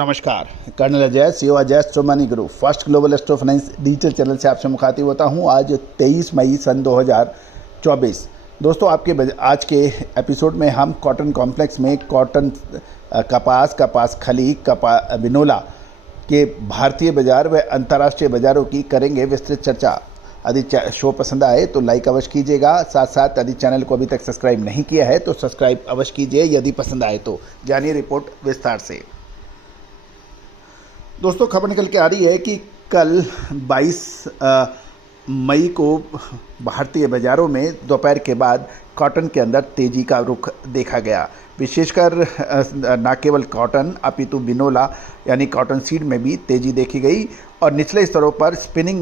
नमस्कार, colonel Ajay, CEO Ajay astro money group first global astro finance digital channel से आपसे मुखातिब होता हूं। आज 23 मई सन 2024। दोस्तों, आज के एपिसोड में हम कॉटन कॉम्प्लेक्स में कॉटन कपास खली बिनोला के भारतीय बाजार व अंतर्राष्ट्रीय बाजारों की करेंगे विस्तृत चर्चा। यदि शो पसंद आए तो लाइक अवश्य कीजिएगा। साथ साथ यदि चैनल को अभी तक सब्सक्राइब नहीं किया है तो सब्सक्राइब अवश्य कीजिए यदि पसंद आए तो। जानिए रिपोर्ट विस्तार से। दोस्तों, खबर निकल के आ रही है कि कल 22 मई को भारतीय बाज़ारों में दोपहर के बाद कॉटन के अंदर तेज़ी का रुख देखा गया। विशेषकर न केवल कॉटन अपितु बिनोला यानी कॉटन सीड में भी तेज़ी देखी गई और निचले स्तरों पर स्पिनिंग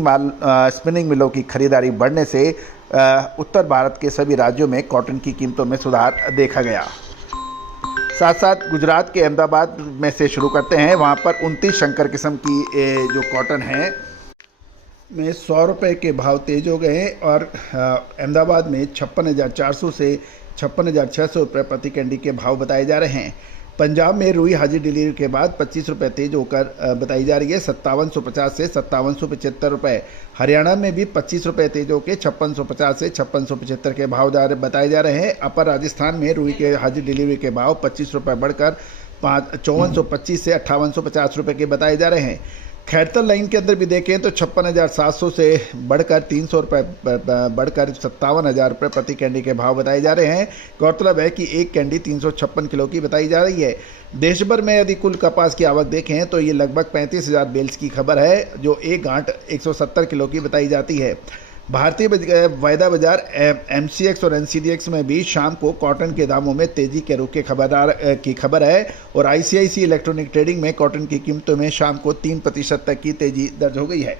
मिलों की खरीदारी बढ़ने से उत्तर भारत के सभी राज्यों में कॉटन की कीमतों में सुधार देखा गया। साथ साथ गुजरात के अहमदाबाद में से शुरू करते हैं। वहाँ पर 29 शंकर किस्म की जो कॉटन है में 100 रुपये के भाव तेज हो गए और अहमदाबाद में 56,400 से 56,600 रुपये प्रति कैंडी के भाव बताए जा रहे हैं। पंजाब में रुई हाजिर डिलीवरी के बाद 25 रुपये तेज होकर बताई जा रही है 5750 से 5775 रुपये। हरियाणा में भी 25 रुपये तेज होकर 5650 से 5675 के भाव बताए जा रहे हैं। अपर राजस्थान में रुई के हाजिर डिलीवरी के भाव 25 रुपये बढ़कर 5425 से 5850 रुपये के बताए जा रहे हैं। खैरतल लाइन के अंदर भी देखें तो 56,700 से बढ़कर 300 रुपये बढ़कर 57,000 रुपये प्रति कैंडी के भाव बताए जा रहे हैं। गौरतलब है कि एक कैंडी 356 किलो की बताई जा रही है। देश भर में यदि कुल कपास की आवक देखें तो ये लगभग 35,000 बेल्स की खबर है, जो एक गांठ 170 किलो की बताई जाती है। भारतीय वायदा बाजार MCX और NCDX में भी शाम को कॉटन के दामों में तेजी के रुख की खबर है और ICICI इलेक्ट्रॉनिक ट्रेडिंग में कॉटन की कीमतों में शाम को 3% तक की तेजी दर्ज हो गई है।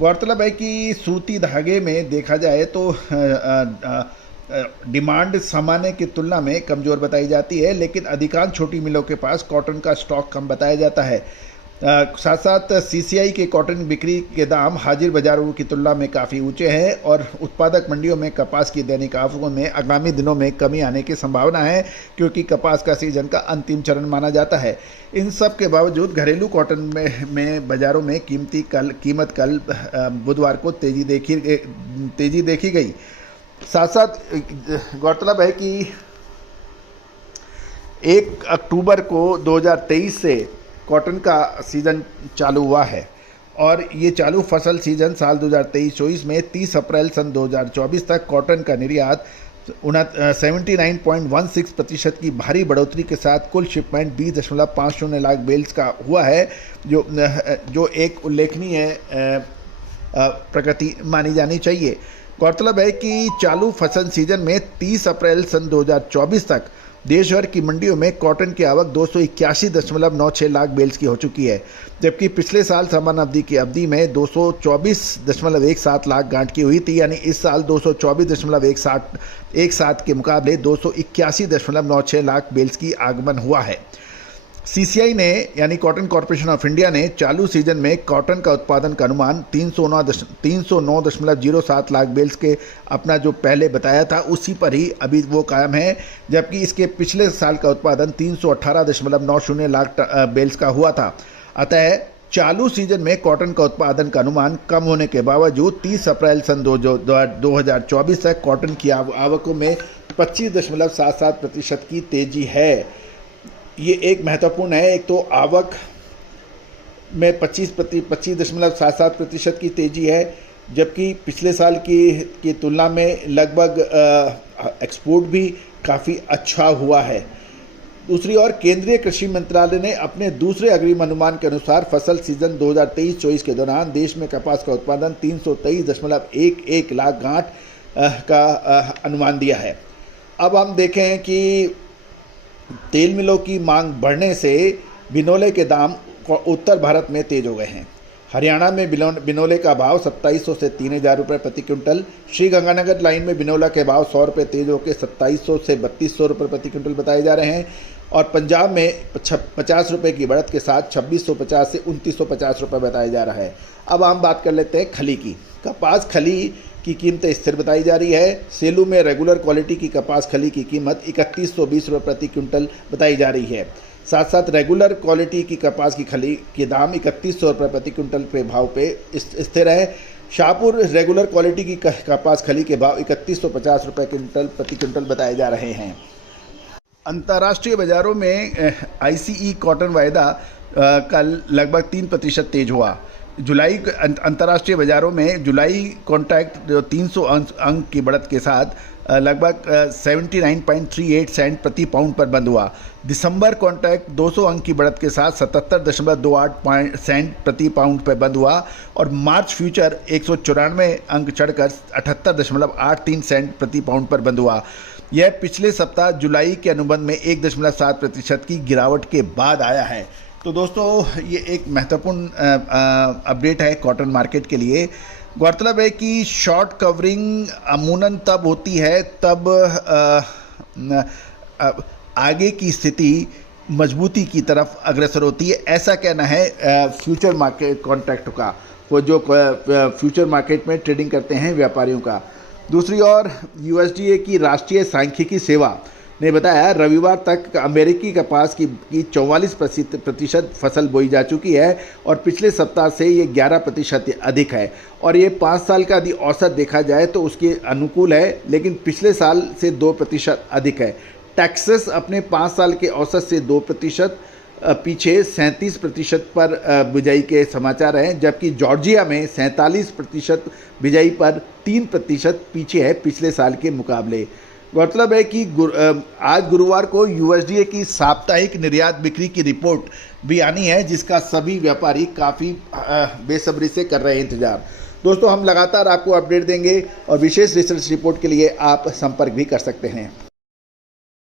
गौरतलब है कि सूती धागे में देखा जाए तो डिमांड सामान्य की तुलना में कमज़ोर बताई जाती है, लेकिन अधिकांश छोटी मिलों के पास कॉटन का स्टॉक कम बताया जाता है। साथ साथ CCI के कॉटन बिक्री के दाम हाजिर बाजारों की तुलना में काफ़ी ऊंचे हैं और उत्पादक मंडियों में कपास की दैनिक आवकों में आगामी दिनों में कमी आने की संभावना है, क्योंकि कपास का सीजन का अंतिम चरण माना जाता है। इन सब के बावजूद घरेलू कॉटन में बाज़ारों में कीमत कल बुधवार को तेज़ी देखी गई। साथ साथ गौरतलब है कि 1 अक्टूबर को 2023 से कॉटन का सीज़न चालू हुआ है और ये चालू फसल सीज़न साल 2023-24 में 30 अप्रैल सन 2024 तक कॉटन का निर्यात 79.16% की भारी बढ़ोतरी के साथ कुल शिपमेंट 20.50 लाख बेल्स का हुआ है, जो एक उल्लेखनीय प्रगति मानी जानी चाहिए। गौरतलब है कि चालू फसल सीजन में 30 अप्रैल सन 2024 तक देश भर की मंडियों में कॉटन की आवक 281.96 लाख बेल्स की हो चुकी है, जबकि पिछले साल समान अवधि में 224.17 लाख गांठ की हुई थी। यानी इस साल 224.17 के मुकाबले 281.96 लाख बेल्स की आगमन हुआ है। CCI ने यानी कॉटन कॉरपोरेशन ऑफ इंडिया ने चालू सीजन में कॉटन का उत्पादन का अनुमान 309.07 लाख बेल्स के अपना जो पहले बताया था उसी पर ही अभी वो कायम है, जबकि इसके पिछले साल का उत्पादन 318.90 लाख बेल्स का हुआ था। अतः चालू सीजन में कॉटन का उत्पादन का अनुमान कम होने के बावजूद 30 अप्रैल सन 2024 तक कॉटन की आवकों में 25.77% की तेजी है। ये एक महत्वपूर्ण है। एक तो आवक में 25.77% की तेज़ी है, जबकि पिछले साल की तुलना में लगभग एक्सपोर्ट भी काफ़ी अच्छा हुआ है। दूसरी ओर केंद्रीय कृषि मंत्रालय ने अपने दूसरे अग्रिम अनुमान के अनुसार फसल सीजन 2023-24 के दौरान देश में कपास का उत्पादन 323.11 लाख गांठ का अनुमान दिया है। अब हम देखें कि तेल मिलों की मांग बढ़ने से बिनोले के दाम उत्तर भारत में तेज हो गए हैं। हरियाणा में बिनोले का भाव 2700 से 3,000 रुपये प्रति क्विंटल। श्रीगंगानगर लाइन में बिनोला के भाव 100 रुपये तेज होकर 2700 से 3200 रुपये प्रति क्विंटल बताए जा रहे हैं और पंजाब में 50 रुपये की बढ़त के साथ 2650 से 2950 रुपये बताया जा रहा है। अब हम बात कर लेते हैं खली की। कपास खली की कीमतें स्थिर बताई जा रही है। सेलू में रेगुलर क्वालिटी की कपास खली की कीमत 3120 रुपये प्रति क्विंटल बताई जा रही है। साथ साथ रेगुलर क्वालिटी की कपास की खली के दाम 3100 रुपये प्रति क्विंटल पे भाव पे स्थिर है। शाहपुर रेगुलर क्वालिटी की कपास खली के भाव 3150 रुपये प्रति क्विंटल बताए जा रहे हैं। अंतर्राष्ट्रीय बाजारों में आईसीई कॉटन वायदा कल लगभग 3% तेज हुआ। जुलाई अंतर्राष्ट्रीय बाजारों में जुलाई कॉन्ट्रैक्ट 300 अंक की बढ़त के साथ लगभग 79.38 सेंट प्रति पाउंड पर बंद हुआ। दिसंबर कॉन्ट्रैक्ट 200 अंक की बढ़त के साथ 77.28 सेंट प्रति पाउंड पर बंद हुआ और मार्च फ्यूचर 194 अंक चढ़कर 78.83 सेंट प्रति पाउंड पर बंद हुआ। यह पिछले सप्ताह जुलाई के अनुबंध में 1.7% की गिरावट के बाद आया है। तो दोस्तों ये एक महत्वपूर्ण अपडेट है कॉटन मार्केट के लिए। गौरतलब है कि शॉर्ट कवरिंग अमूमन तब होती है तब आगे की स्थिति मजबूती की तरफ अग्रसर होती है, ऐसा कहना है फ्यूचर मार्केट कॉन्ट्रैक्ट का, वो जो फ्यूचर मार्केट में ट्रेडिंग करते हैं व्यापारियों का। दूसरी ओर यूएसडीए की राष्ट्रीय सांख्यिकी सेवा ने बताया रविवार तक अमेरिकी कपास की 44% फसल बोई जा चुकी है और पिछले सप्ताह से ये 11% अधिक है और ये 5 साल का यदि औसत देखा जाए तो उसके अनुकूल है, लेकिन पिछले साल से 2% अधिक है। टेक्सास अपने 5 साल के औसत से 2% पीछे 37% पर बिजाई के समाचार हैं, जबकि जॉर्जिया में 47% बिजाई पर 3% पीछे है पिछले साल के मुकाबले। गौरतलब है कि आज गुरुवार को यूएसडीए की साप्ताहिक निर्यात बिक्री की रिपोर्ट भी आनी है, जिसका सभी व्यापारी काफ़ी बेसब्री से कर रहे हैं इंतजार। दोस्तों हम लगातार आपको अपडेट देंगे और विशेष रिसर्च रिपोर्ट के लिए आप संपर्क भी कर सकते हैं।